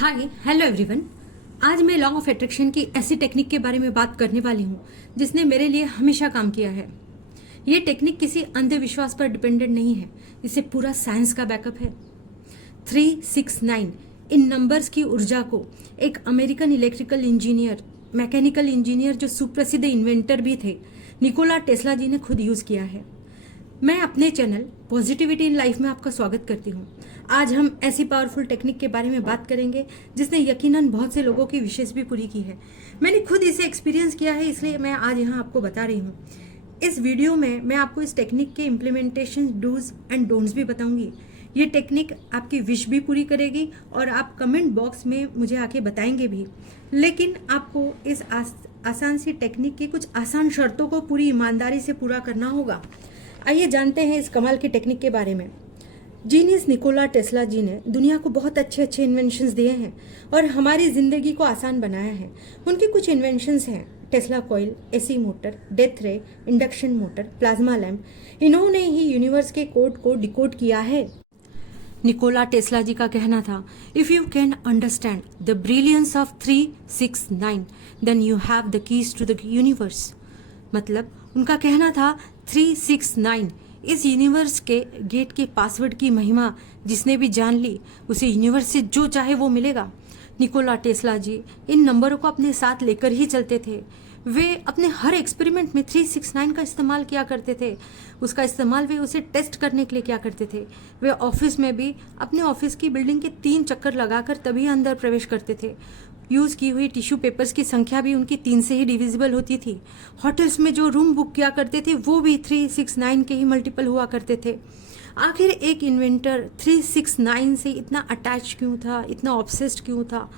Hi hello everyone. आज मैं law of attraction की ऐसी टेक्निक के बारे में बात करने वाली हूँ जिसने मेरे लिए हमेशा काम किया है। ये टेक्निक किसी अंधविश्वास पर डिपेंडेंट नहीं है, इसे पूरा साइंस का बैकअप है। 369 इन नंबर्स की ऊर्जा को एक American electrical engineer, mechanical engineer जो सुप्रसिद्ध इन्वेंटर भी थे, निकोला टेस्ला जी ने खुद यूज किया है। मैं अपने चैनल पॉजिटिविटी इन लाइफ में आपका स्वागत करती हूँ। आज हम ऐसी पावरफुल टेक्निक के बारे में बात करेंगे जिसने यकीनन बहुत से लोगों की विशेष भी पूरी की है। मैंने खुद इसे एक्सपीरियंस किया है, इसलिए मैं आज यहाँ आपको बता रही हूँ। इस वीडियो में मैं आपको इस टेक्निक के इम्प्लीमेंटेशन, डूज एंड डोंट्स भी बताऊंगी। ये टेक्निक आपकी विश भी पूरी करेगी और आप कमेंट बॉक्स में मुझे आके बताएंगे भी। लेकिन आपको इस आसान सी टेक्निक की कुछ आसान शर्तों को पूरी ईमानदारी से पूरा करना होगा। आइए जानते हैं इस कमाल की टेक्निक के बारे में। जीनियस निकोला टेस्ला जी ने दुनिया को बहुत अच्छे अच्छे इन्वेंशंस दिए हैं और हमारी जिंदगी को आसान बनाया है। उनके कुछ इन्वेंशंस हैं Tesla coil, AC motor, death ray, induction motor, plasma lamp. इन्होंने ही यूनिवर्स के कोड को डिकोड किया है। निकोला टेस्ला जी का कहना था, if you can understand the brilliance of 369 then you have the keys to the universe. मतलब उनका कहना था 369 इस यूनिवर्स के गेट के पासवर्ड की महिमा जिसने भी जान ली उसे यूनिवर्स से जो चाहे वो मिलेगा। निकोला टेस्ला जी इन नंबरों को अपने साथ लेकर ही चलते थे। वे अपने हर एक्सपेरिमेंट में 369 का इस्तेमाल किया करते थे। उसका इस्तेमाल वे उसे टेस्ट करने के लिए किया करते थे। वे ऑफिस में भी अपने ऑफिस की बिल्डिंग के 3 चक्कर लगाकर तभी अंदर प्रवेश करते थे। यूज़ की हुई टिश्यू पेपर्स की संख्या भी उनकी 3 से ही डिविजिबल होती थी। होटल्स में जो रूम बुक किया करते थे वो भी 369 के ही मल्टीपल हुआ करते थे। आखिर एक इन्वेंटर 369 से इतना अटैच क्यों था, इतना ऑब्सेस्ड क्यों था?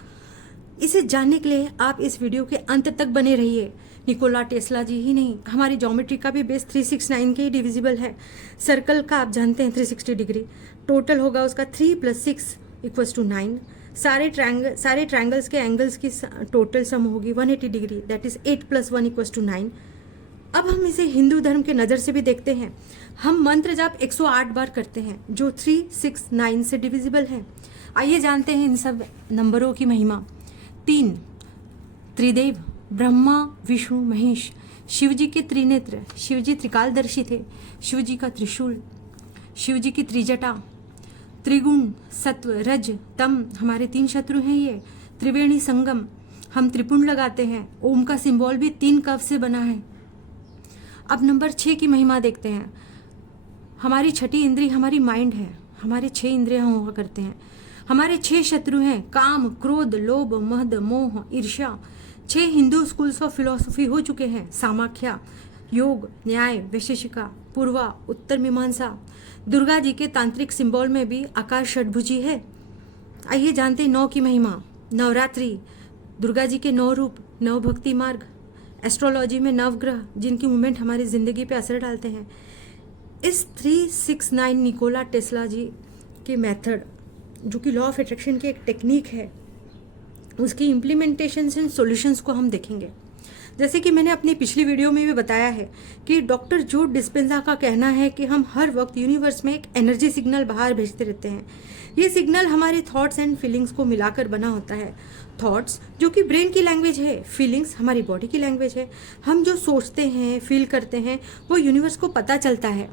इसे जानने के लिए आप इस वीडियो के अंत तक बने रहिए। निकोला टेस्ला जी ही नहीं, हमारी ज्योमेट्री का भी बेस 369 के ही डिविजिबल है। सर्कल का आप जानते हैं 360 डिग्री, टोटल होगा उसका 3 + 6 = 9। सारे ट्रायंगल्स के एंगल्स की टोटल सम होगी 180 डिग्री, दैट इज 8 + 1 = 9। अब हम इसे हिंदू धर्म के नज़र से भी देखते हैं। हम मंत्र जाप 108 बार करते हैं जो 369 से डिविजिबल है। आइए जानते हैं इन सब नंबरों की महिमा। 3 त्रिदेव, ब्रह्मा विष्णु महेश। शिवजी के त्रिनेत्र, शिवजी त्रिकालदर्शी थे। शिवजी का त्रिशूल, शिवजी की त्रिजटा। त्रिगुण, सत्व, रज, तम, हमारे 3 शत्रु हैं ये। त्रिवेणी संगम, हम त्रिपुंड लगाते हैं। ओम का सिंबल भी 3 कव से बना है। अब नंबर 6 की महिमा देखते हैं। हमारी छठी इंद्री हमारी माइंड है। हमारे 6 इंद्रियां हुआ करते हैं। हमारे 6 शत्रु हैं, काम, क्रोध, लोभ, मद, मोह, ईर्ष्या। 6 हिंदू स्कूल्स ऑफ फिलोसफी हो चुके हैं, सामाख्या, योग, न्याय, वैशेषिका, पूर्वा, उत्तर मीमांसा। दुर्गा जी के तांत्रिक सिंबल में भी आकार षटभुजी है। आइए जानते हैं 9 की महिमा। नवरात्रि, दुर्गा जी के 9 रूप, 9 भक्ति मार्ग। एस्ट्रोलॉजी में नवग्रह जिनकी मूवमेंट हमारी जिंदगी पे असर डालते हैं। इस 369 निकोला टेस्ला जी के मेथड, जो कि लॉ ऑफ अट्रैक्शन की एक टेक्निक है, उसकी इम्प्लीमेंटेशंस एंड सॉल्यूशंस को हम देखेंगे। जैसे कि मैंने अपनी पिछली वीडियो में भी बताया है कि डॉक्टर जो डिस्पेंजा का कहना है कि हम हर वक्त यूनिवर्स में एक एनर्जी सिग्नल बाहर भेजते रहते हैं। ये सिग्नल हमारे थॉट्स एंड फीलिंग्स को मिलाकर बना होता है। थॉट्स जो कि ब्रेन की लैंग्वेज है, फीलिंग्स हमारी बॉडी की लैंग्वेज है। हम जो सोचते हैं, फील करते हैं, वो यूनिवर्स को पता चलता है।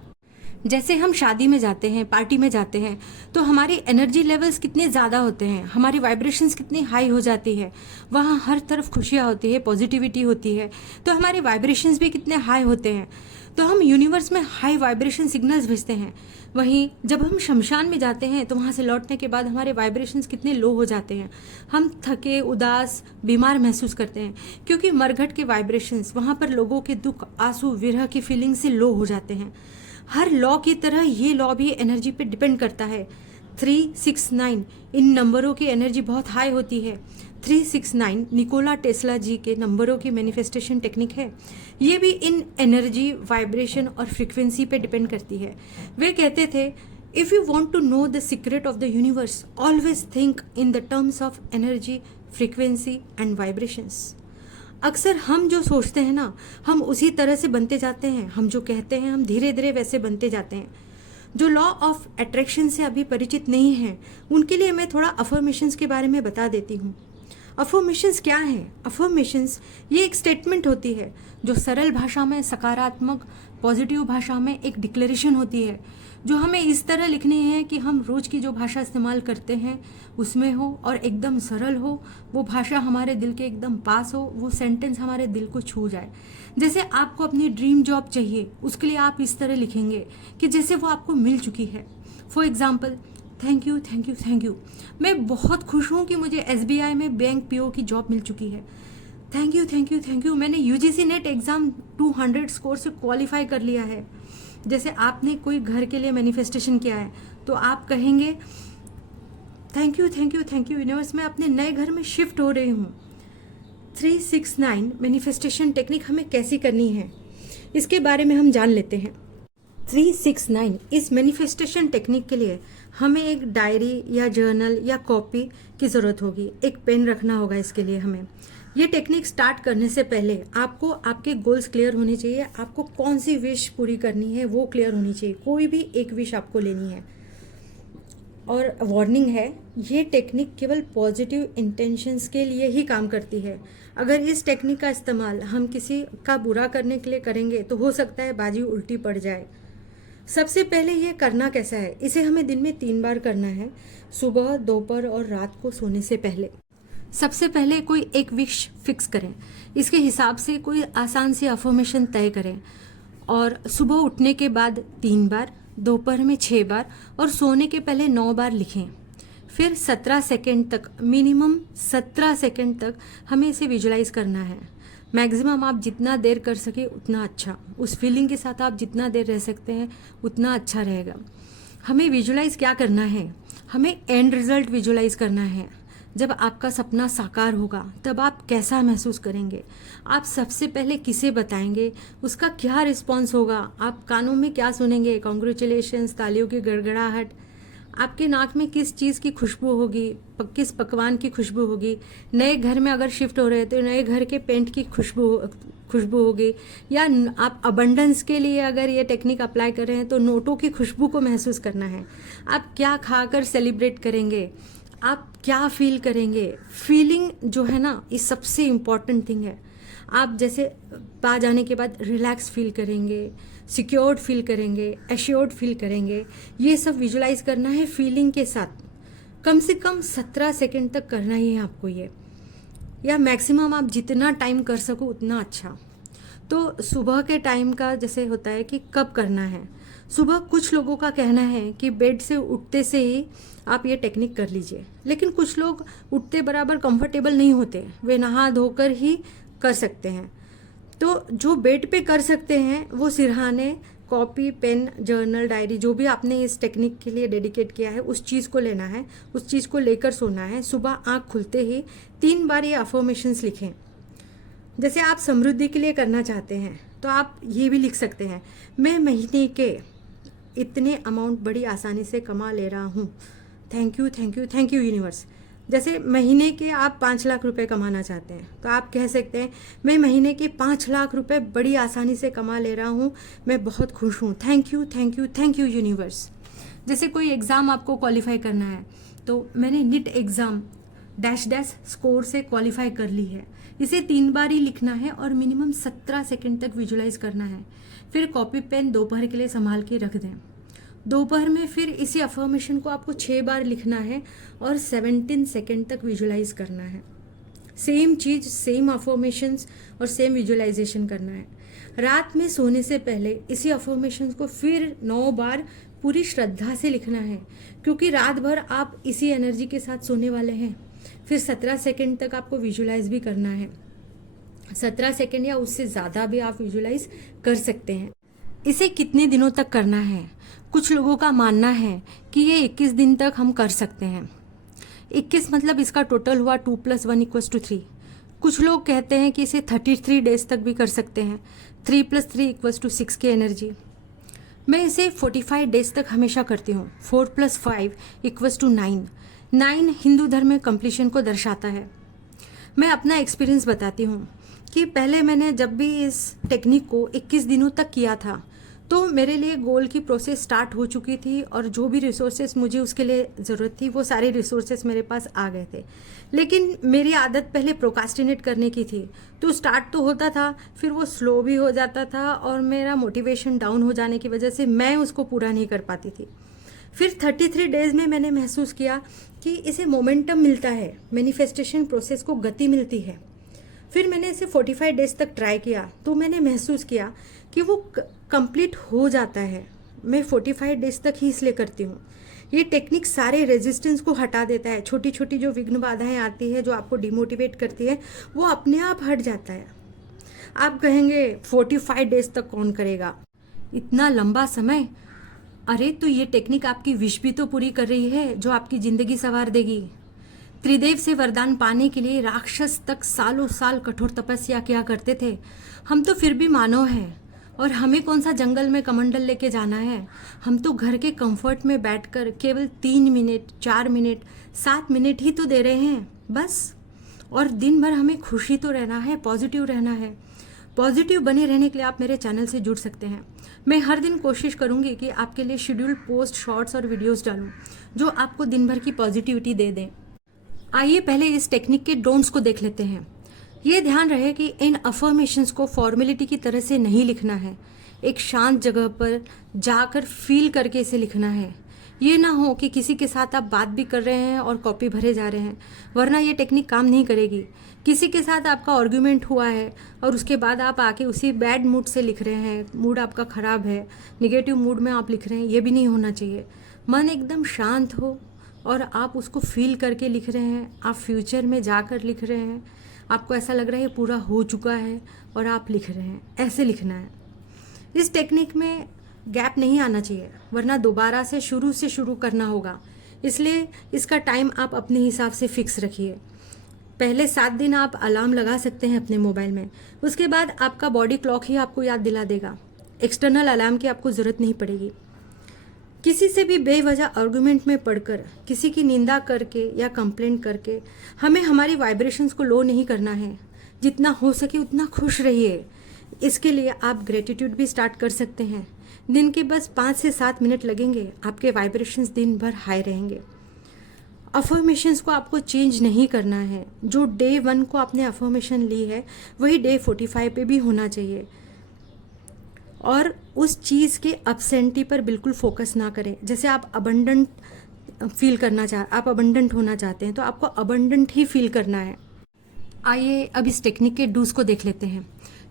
जैसे हम शादी में जाते हैं, पार्टी में जाते हैं, तो हमारी एनर्जी लेवल्स कितने ज़्यादा होते हैं, हमारी वाइब्रेशंस कितनी हाई हो जाती है। वहाँ हर तरफ खुशियाँ होती है, पॉजिटिविटी होती है, तो हमारे वाइब्रेशंस भी कितने हाई होते हैं। तो हम यूनिवर्स में हाई वाइब्रेशन सिग्नल्स भेजते हैं। वहीं जब हम शमशान में जाते हैं तो वहाँ से लौटने के बाद हमारे वाइब्रेशंस कितने लो हो जाते हैं। हम थके, उदास, बीमार महसूस करते हैं, क्योंकि मरघट के वाइब्रेशंस वहाँ पर लोगों के दुख, आंसू, विरह की फीलिंग से लो हो जाते हैं। हर लॉ की तरह ये लॉ भी एनर्जी पे डिपेंड करता है। 369 इन नंबरों की एनर्जी बहुत हाई होती है। 369 निकोला टेस्ला जी के नंबरों की मैनिफेस्टेशन टेक्निक है। ये भी इन एनर्जी, वाइब्रेशन और फ्रीक्वेंसी पे डिपेंड करती है। वे कहते थे, if you want to know the secret of the universe, always think in the terms of energy, frequency and vibrations. अक्सर हम जो सोचते हैं ना, हम उसी तरह से बनते जाते हैं। हम जो कहते हैं, हम धीरे धीरे वैसे बनते जाते हैं। जो लॉ ऑफ अट्रैक्शन से अभी परिचित नहीं हैं उनके लिए मैं थोड़ा अफर्मेशंस के बारे में बता देती हूँ। अफर्मेशंस क्या है? अफर्मेशंस ये एक स्टेटमेंट होती है जो सरल भाषा में, सकारात्मक पॉजिटिव भाषा में एक डिक्लेरेशन होती है, जो हमें इस तरह लिखनी है कि हम रोज की जो भाषा इस्तेमाल करते हैं उसमें हो और एकदम सरल हो, वो भाषा हमारे दिल के एकदम पास हो, वो सेंटेंस हमारे दिल को छू जाए। जैसे आपको अपनी ड्रीम जॉब चाहिए, उसके लिए आप इस तरह लिखेंगे कि जैसे वो आपको मिल चुकी है। For example, thank you thank you thank you, मैं बहुत खुश हूँ कि मुझे SBI में बैंक PO की जॉब मिल चुकी है। Thank you thank you thank you, मैंने UGC नेट एग्ज़ाम 200 स्कोर से क्वालिफाई कर लिया है। जैसे आपने कोई घर के लिए मैनिफेस्टेशन किया है तो आप कहेंगे thank you thank you thank you universe, मैं अपने नए घर में शिफ्ट हो रही हूँ। 369 मैनिफेस्टेशन टेक्निक हमें कैसी करनी है इसके बारे में हम जान लेते हैं। 369 इस मैनिफेस्टेशन टेक्निक के लिए हमें एक डायरी या जर्नल या कॉपी की ज़रूरत होगी, एक पेन रखना होगा इसके लिए हमें। ये टेक्निक स्टार्ट करने से पहले आपको आपके गोल्स क्लियर होने चाहिए, आपको कौन सी विश पूरी करनी है वो क्लियर होनी चाहिए, कोई भी एक विश आपको लेनी है। और वार्निंग है, ये टेक्निक केवल पॉजिटिव इंटेंशंस के लिए ही काम करती है। अगर इस टेक्निक का इस्तेमाल हम किसी का बुरा करने के लिए करेंगे तो हो सकता है बाजी उल्टी पड़ जाए। सबसे पहले ये करना कैसा है, इसे हमें दिन में 3 बार करना है, सुबह, दोपहर और रात को सोने से पहले। सबसे पहले कोई एक विश फिक्स करें, इसके हिसाब से कोई आसान सी अफर्मेशन तय करें और सुबह उठने के बाद 3 बार, दोपहर में 6 बार और सोने के पहले 9 बार लिखें। फिर 17 सेकेंड तक, मिनिमम 17 सेकेंड तक हमें इसे विजुलाइज करना है। मैक्सिमम आप जितना देर कर सके उतना अच्छा, उस फीलिंग के साथ आप जितना देर रह सकते हैं उतना अच्छा रहेगा। हमें विजुलाइज क्या करना है, हमें एंड रिजल्ट विजुलाइज करना है। जब आपका सपना साकार होगा तब आप कैसा महसूस करेंगे, आप सबसे पहले किसे बताएंगे, उसका क्या रिस्पॉन्स होगा, आप कानों में क्या सुनेंगे, कॉन्ग्रेचुलेशंस, तालियों की गड़गड़ाहट, आपके नाक में किस चीज़ की खुशबू होगी, किस पकवान की खुशबू होगी। नए घर में अगर शिफ्ट हो रहे हैं तो नए घर के पेंट की खुशबू होगी, या आप अबंडेंस के लिए अगर ये टेक्निक अप्लाई कर रहे हैं तो नोटों की खुशबू को महसूस करना है। आप क्या खाकर सेलिब्रेट करेंगे, आप क्या फील करेंगे। फीलिंग जो है ना, ये सबसे इम्पॉर्टेंट थिंग है। आप जैसे पा जाने के बाद रिलैक्स फील करेंगे, सिक्योर्ड फील करेंगे, एश्योर्ड फील करेंगे, ये सब विजुलाइज करना है फीलिंग के साथ। कम से कम 17 सेकेंड तक करना ही है आपको ये, या मैक्सिमम आप जितना टाइम कर सको उतना अच्छा। तो सुबह के टाइम का जैसे होता है कि कब करना है, सुबह कुछ लोगों का कहना है कि बेड से उठते से ही आप ये टेक्निक कर लीजिए, लेकिन कुछ लोग उठते बराबर कंफर्टेबल नहीं होते, वे नहा धोकर ही कर सकते हैं। तो जो बेड पे कर सकते हैं वो सिरहाने, कॉपी, पेन, जर्नल, डायरी, जो भी आपने इस टेक्निक के लिए डेडिकेट किया है उस चीज़ को लेना है, उस चीज़ को लेकर सोना है। सुबह आँख खुलते ही 3 बार ये अफर्मेशंस लिखें। जैसे आप समृद्धि के लिए करना चाहते हैं तो आप ये भी लिख सकते हैं, मैं महीने के इतने अमाउंट बड़ी आसानी से कमा ले रहा हूँ, thank you thank you thank you universe. जैसे महीने के आप 5 लाख रुपए कमाना चाहते हैं तो आप कह सकते हैं, मैं महीने के 5 लाख रुपए बड़ी आसानी से कमा ले रहा हूँ, मैं बहुत खुश हूँ, thank you thank you thank you universe. जैसे कोई एग्ज़ाम आपको क्वालिफाई करना है तो मैंने NEET exam dash dash score से क्वालिफाई कर ली है, इसे 3 बार ही लिखना है और मिनिमम 17 सेकेंड तक विजुलाइज करना है। फिर कॉपी पेन दोपहर के लिए संभाल के रख दें। दोपहर में फिर इसी अफर्मेशन को आपको 6 बार लिखना है और 17 सेकेंड तक विजुलाइज करना है। सेम चीज़, सेम अफर्मेशंस और सेम विजुलाइजेशन करना है। रात में सोने से पहले इसी अफर्मेशंस को फिर 9 बार पूरी श्रद्धा से लिखना है, क्योंकि रात भर आप इसी एनर्जी के साथ सोने वाले हैं। फिर 17 सेकेंड तक आपको विजुलाइज भी करना है, 17 सेकेंड या उससे ज़्यादा भी आप विजुलाइज कर सकते हैं। इसे कितने दिनों तक करना है, कुछ लोगों का मानना है कि ये 21 दिन तक हम कर सकते हैं। 21 मतलब इसका टोटल हुआ 2 + 1 = 3। कुछ लोग कहते हैं कि इसे 33 डेज तक भी कर सकते हैं, 3 + 3 = 6 की एनर्जी। मैं इसे 45 डेज तक हमेशा करती हूँ, 4 + 5 = 9। 9 हिंदू धर्म में कंप्लीशन को दर्शाता है। मैं अपना एक्सपीरियंस बताती हूँ कि पहले मैंने जब भी इस टेक्निक को 21 दिनों तक किया था तो मेरे लिए गोल की प्रोसेस स्टार्ट हो चुकी थी और जो भी रिसोर्सेस मुझे उसके लिए ज़रूरत थी वो सारे रिसोर्सेस मेरे पास आ गए थे। लेकिन मेरी आदत पहले प्रोकास्टिनेट करने की थी, तो स्टार्ट तो होता था, फिर वो स्लो भी हो जाता था और मेरा मोटिवेशन डाउन हो जाने की वजह से मैं उसको पूरा नहीं कर पाती थी। फिर 33 डेज़ में मैंने महसूस किया कि इसे मोमेंटम मिलता है, मैनिफेस्टेशन प्रोसेस को गति मिलती है। फिर मैंने इसे 45 डेज तक ट्राई किया, तो मैंने महसूस किया कि वो कंप्लीट हो जाता है। मैं 45 डेज तक ही इसलिए करती हूँ। ये टेक्निक सारे रेजिस्टेंस को हटा देता है। छोटी छोटी जो विघ्न बाधाएं आती है, जो आपको डिमोटिवेट करती है, वो अपने आप हट जाता है। आप कहेंगे 45 डेज तक कौन करेगा, इतना लंबा समय? अरे तो ये टेक्निक आपकी विश भी तो पूरी कर रही है, जो आपकी ज़िंदगी संवार देगी। त्रिदेव से वरदान पाने के लिए राक्षस तक सालों साल कठोर तपस्या किया करते थे। हम तो फिर भी मानव हैं, और हमें कौन सा जंगल में कमंडल लेके जाना है। हम तो घर के कंफर्ट में बैठकर केवल 3 मिनट, 4 मिनट, 7 मिनट ही तो दे रहे हैं बस। और दिन भर हमें खुशी तो रहना है, पॉजिटिव रहना है। पॉजिटिव बने रहने के लिए आप मेरे चैनल से जुड़ सकते हैं। मैं हर दिन कोशिश करूंगी कि आपके लिए शेड्यूल पोस्ट, शॉर्ट्स और वीडियोस डालूं जो आपको दिन भर की पॉजिटिविटी दे दें। आइए पहले इस टेक्निक के डोंट्स को देख लेते हैं। ये ध्यान रहे कि इन अफर्मेशंस को फॉर्मेलिटी की तरह से नहीं लिखना है। एक शांत जगह पर जाकर फील करके इसे लिखना है। ये ना हो कि किसी के साथ आप बात भी कर रहे हैं और कॉपी भरे जा रहे हैं, वरना ये टेक्निक काम नहीं करेगी। किसी के साथ आपका आर्ग्यूमेंट हुआ है और उसके बाद आप आके उसी बैड मूड से लिख रहे हैं, मूड आपका ख़राब है, निगेटिव मूड में आप लिख रहे हैं, ये भी नहीं होना चाहिए। मन एकदम शांत हो और आप उसको फील करके लिख रहे हैं, आप फ्यूचर में जाकर लिख रहे हैं, आपको ऐसा लग रहा है पूरा हो चुका है और आप लिख रहे हैं, ऐसे लिखना है। इस टेक्निक में गैप नहीं आना चाहिए, वरना दोबारा से शुरू करना होगा। इसलिए इसका टाइम आप अपने हिसाब से फिक्स रखिए। पहले 7 दिन आप अलार्म लगा सकते हैं अपने मोबाइल में, उसके बाद आपका बॉडी क्लॉक ही आपको याद दिला देगा। एक्सटर्नल अलार्म की आपको ज़रूरत नहीं पड़ेगी। किसी से भी बेवजह आर्गुमेंट में पड़कर, किसी की निंदा करके या कंप्लेंट करके हमें हमारी वाइब्रेशंस को लो नहीं करना है। जितना हो सके उतना खुश रहिए। इसके लिए आप ग्रेटिट्यूड भी स्टार्ट कर सकते हैं। दिन के बस 5 से 7 मिनट लगेंगे, आपके वाइब्रेशंस दिन भर हाई रहेंगे। अफर्मेशंस को आपको चेंज नहीं करना है। जो डे 1 को आपने अफर्मेशन ली है, वही डे 45 पे भी होना चाहिए। और उस चीज़ के अब्सेंटी पर बिल्कुल फोकस ना करें। जैसे आप अबंडेंट आप अबंडेंट होना चाहते हैं, तो आपको अबंडेंट ही फील करना है। आइए अब इस टेक्निक के डूज को देख लेते हैं।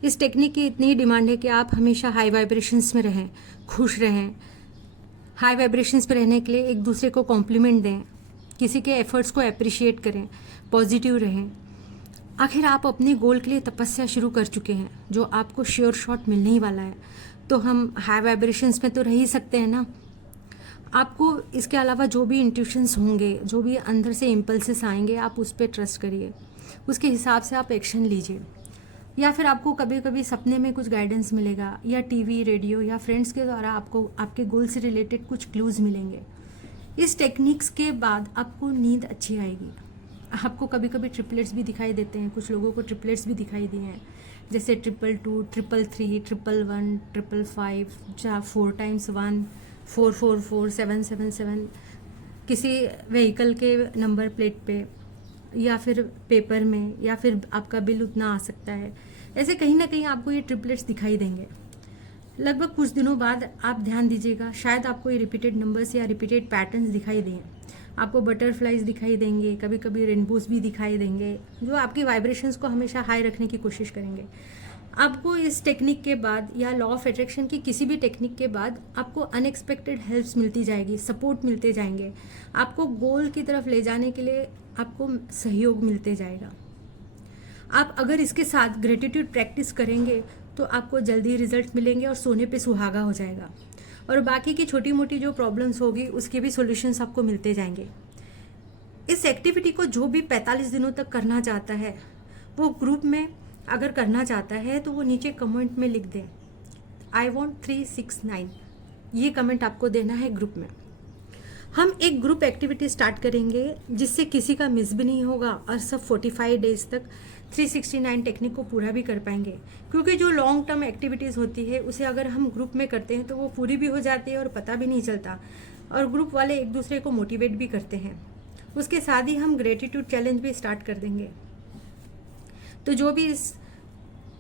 इस टेक्निक की इतनी डिमांड है कि आप हमेशा हाई वाइब्रेशंस में रहें, खुश रहें। हाई वाइब्रेशंस पे रहने के लिए एक दूसरे को कॉम्प्लीमेंट दें, किसी के एफर्ट्स को अप्रिशिएट करें, पॉजिटिव रहें। आखिर आप अपने गोल के लिए तपस्या शुरू कर चुके हैं, जो आपको श्योर शॉट मिलने ही वाला है, तो हम हाई वाइब्रेशंस में तो रह ही सकते हैं ना। आपको इसके अलावा जो भी इंट्यूशंस होंगे, जो भी अंदर से इम्पल्सेस आएंगे, आप उस पर ट्रस्ट करिए, उसके हिसाब से आप एक्शन लीजिए। या फिर आपको कभी कभी सपने में कुछ गाइडेंस मिलेगा, या टीवी, रेडियो या फ्रेंड्स के द्वारा आपको आपके गोल से रिलेटेड कुछ क्लूज़ मिलेंगे। इस टेक्निक्स के बाद आपको नींद अच्छी आएगी। आपको कभी कभी ट्रिपलेट्स भी दिखाई देते हैं, कुछ लोगों को ट्रिपलेट्स भी दिखाई दिए हैं, जैसे 222, 333, 111, 555, 4 times 1, 444, 777, किसी व्हीकल के नंबर प्लेट पे, या फिर पेपर में, या फिर आपका बिल उतना आ सकता है। ऐसे कहीं ना कहीं आपको ये ट्रिपलेट्स दिखाई देंगे। लगभग कुछ दिनों बाद आप ध्यान दीजिएगा, शायद आपको ये रिपीटेड नंबर्स या रिपीटेड पैटर्न्स दिखाई दें। आपको बटरफ्लाइज दिखाई देंगे, कभी कभी रेनबोज भी दिखाई देंगे, जो आपकी वाइब्रेशंस को हमेशा हाई रखने की कोशिश करेंगे। आपको इस टेक्निक के बाद या लॉ ऑफ अट्रैक्शन की किसी भी टेक्निक के बाद आपको अनएक्सपेक्टेड हेल्प्स मिलती जाएगी, सपोर्ट मिलते जाएंगे, आपको गोल की तरफ ले जाने के लिए आपको सहयोग मिलते जाएगा। आप अगर इसके साथ ग्रेटिट्यूड प्रैक्टिस करेंगे तो आपको जल्दी रिजल्ट मिलेंगे और सोने पे सुहागा हो जाएगा। और बाकी की छोटी मोटी जो प्रॉब्लम्स होगी उसके भी सॉल्यूशंस आपको मिलते जाएंगे। इस एक्टिविटी को जो भी 45 दिनों तक करना चाहता है, वो ग्रुप में अगर करना चाहता है तो वो नीचे कमेंट में लिख दें, I want 369। ये कमेंट आपको देना है ग्रुप में। हम एक ग्रुप एक्टिविटी स्टार्ट करेंगे जिससे किसी का मिस भी नहीं होगा और सब 45 डेज तक 369 टेक्निक को पूरा भी कर पाएंगे। क्योंकि जो लॉन्ग टर्म एक्टिविटीज़ होती है उसे अगर हम ग्रुप में करते हैं तो वो पूरी भी हो जाती है और पता भी नहीं चलता, और ग्रुप वाले एक दूसरे को मोटिवेट भी करते हैं। उसके साथ ही हम ग्रेटिट्यूड चैलेंज भी स्टार्ट कर देंगे। तो जो भी इस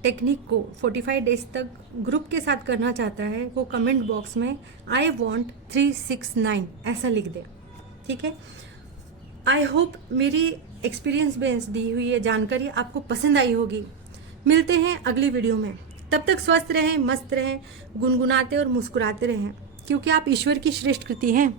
टेक्निक को 45 डेज तक ग्रुप के साथ करना चाहता है वो कमेंट बॉक्स में आई वॉन्ट 369 ऐसा लिख दे, ठीक है। आई होप मेरी एक्सपीरियंस बेस्ड दी हुई ये जानकारी आपको पसंद आई होगी। मिलते हैं अगली वीडियो में, तब तक स्वस्थ रहें, मस्त रहें, गुनगुनाते और मुस्कुराते रहें, क्योंकि आप ईश्वर की श्रेष्ठ कृति हैं।